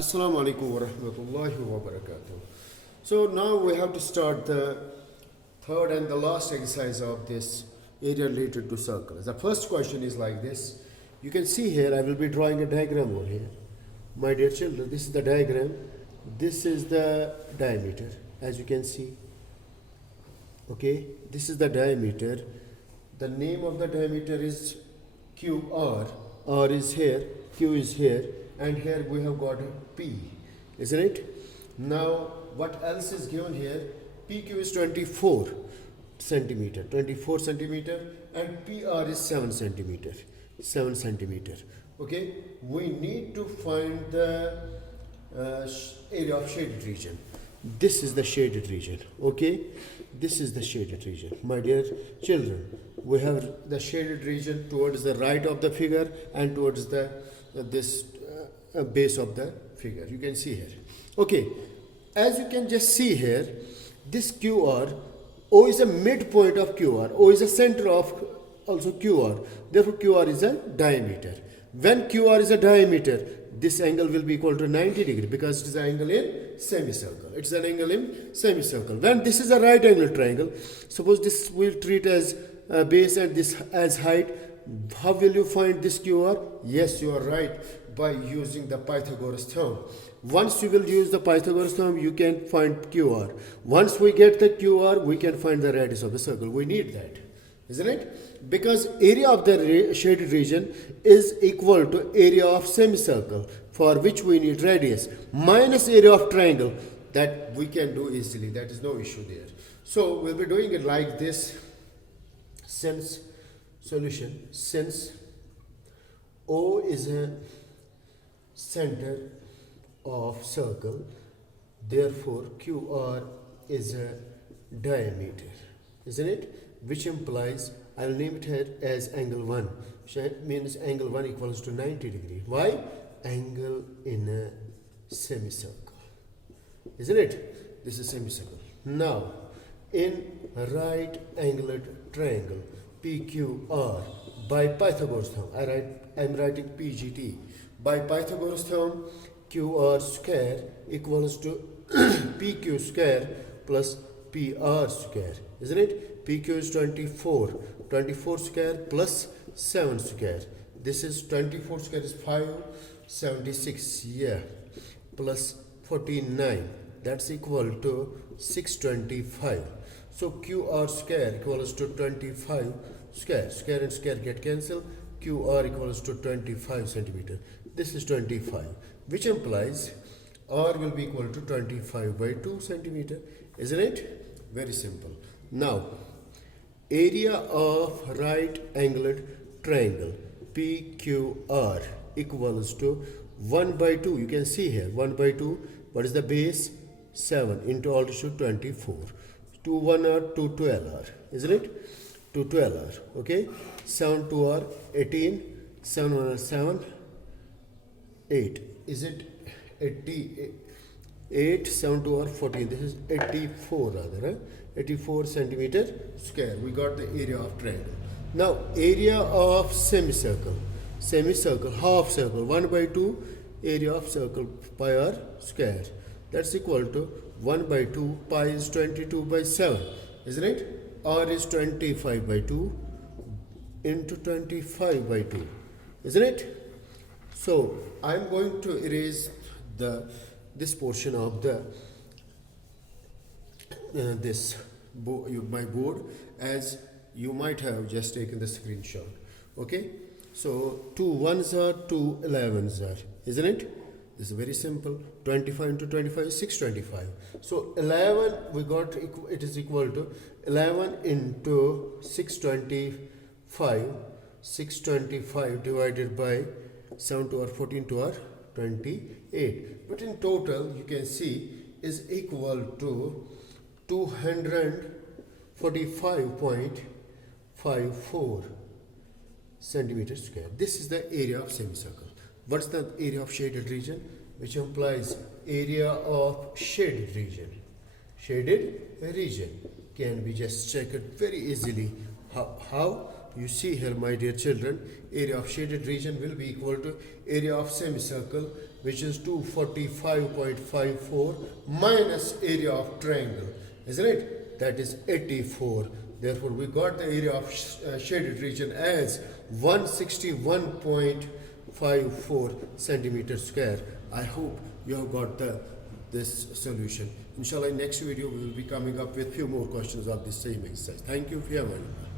Assalamu alaikum wa rahmatullahi wa barakatuh. So now we have to start the third and the last exercise of this area related to circles. The first question is like this. You can see here I will be drawing a diagram over here. My dear children, this is the diagram. This is the diameter, as you can see. Okay, this is the diameter. The name of the diameter is QR. R is here, Q is here, and here we have got a P, isn't it? Now, what else is given here? PQ is 24 centimeter, and PR is 7 centimeter, 7 centimeter. Okay, we need to find the area of shaded region. This is the shaded region. Okay, this is the shaded region. My dear children, we have the shaded region towards the right of the figure and towards the this base of the figure. You can see here. Okay, as you can just see here, this QR, O is a midpoint of QR. O is a center of also QR. Therefore, QR is a diameter. When QR is a diameter, this angle will be equal to 90 degree because it is an angle in semicircle. It's an angle in semicircle. When this is a right angle triangle, suppose this will treat as base and this as height. How will you find this QR? Yes, you are right, by using the Pythagoras theorem. Once you will use the Pythagoras theorem, you can find QR. Once we get the QR, we can find the radius of the circle. We need that, isn't it? Because area of the shaded region is equal to area of semicircle, for which we need radius, minus area of triangle. That we can do easily. That is no issue there. So we'll be doing it like this. Since O is a center of circle, therefore QR is a diameter, isn't it? Which implies, I'll name it here as angle 1, which means angle 1 equals to 90 degree. Why? Angle in a semicircle, isn't it? This is semicircle. Now, in right angled triangle PQR, by Pythagoras theorem, I'm writing PGT. By Pythagoras theorem, QR square equals to PQ square plus PR square, isn't it? PQ is 24 square plus 7 square. This is 24 square is 576, yeah, plus 49. That's equal to 625. So QR square equals to 25 square. Square and square get cancelled. QR equals to 25 centimeter. This is 25, which implies R will be equal to 25 by 2 centimeter. Isn't it? Very simple. Now, area of right angled triangle PQR equals to 1 by 2. You can see here 1 by 2. What is the base? 7 into altitude 24. 2 1 r 2 12 r, isn't it? 2 12 r. Okay, 7 2 r 18, 7 1 r 7, 8. Is it 88? 7 2 r 14. This is 84 rather, huh? 84 centimeter square. We got the area of triangle. Now area of semicircle, half circle, 1 by 2 area of circle pi r square. That's equal to 1 by 2, pi is 22 by 7, isn't it? R is 25 by 2 into 25 by 2, isn't it? So I'm going to erase this portion of the my board, as you might have just taken the screenshot. Okay, so 2 1s are 2 11s are, isn't it? This is very simple. 25 into 25 is 625. So 11 we got, it is equal to 11 into 625. 625 divided by 7 to our 14 to our 28. But in total you can see is equal to 245.54 centimeters square. This is the area of semicircle. What's the area of shaded region? Which implies area of shaded region. Shaded region can be just checked very easily. How? you see here, my dear children, area of shaded region will be equal to area of semicircle, which is 245.54 minus area of triangle, isn't it? That is 84. Therefore, we got the area of shaded region as 161.54 centimeters square. I hope you have got this solution. Inshallah, in next video we will be coming up with few more questions of the same exercise. Thank you for your time.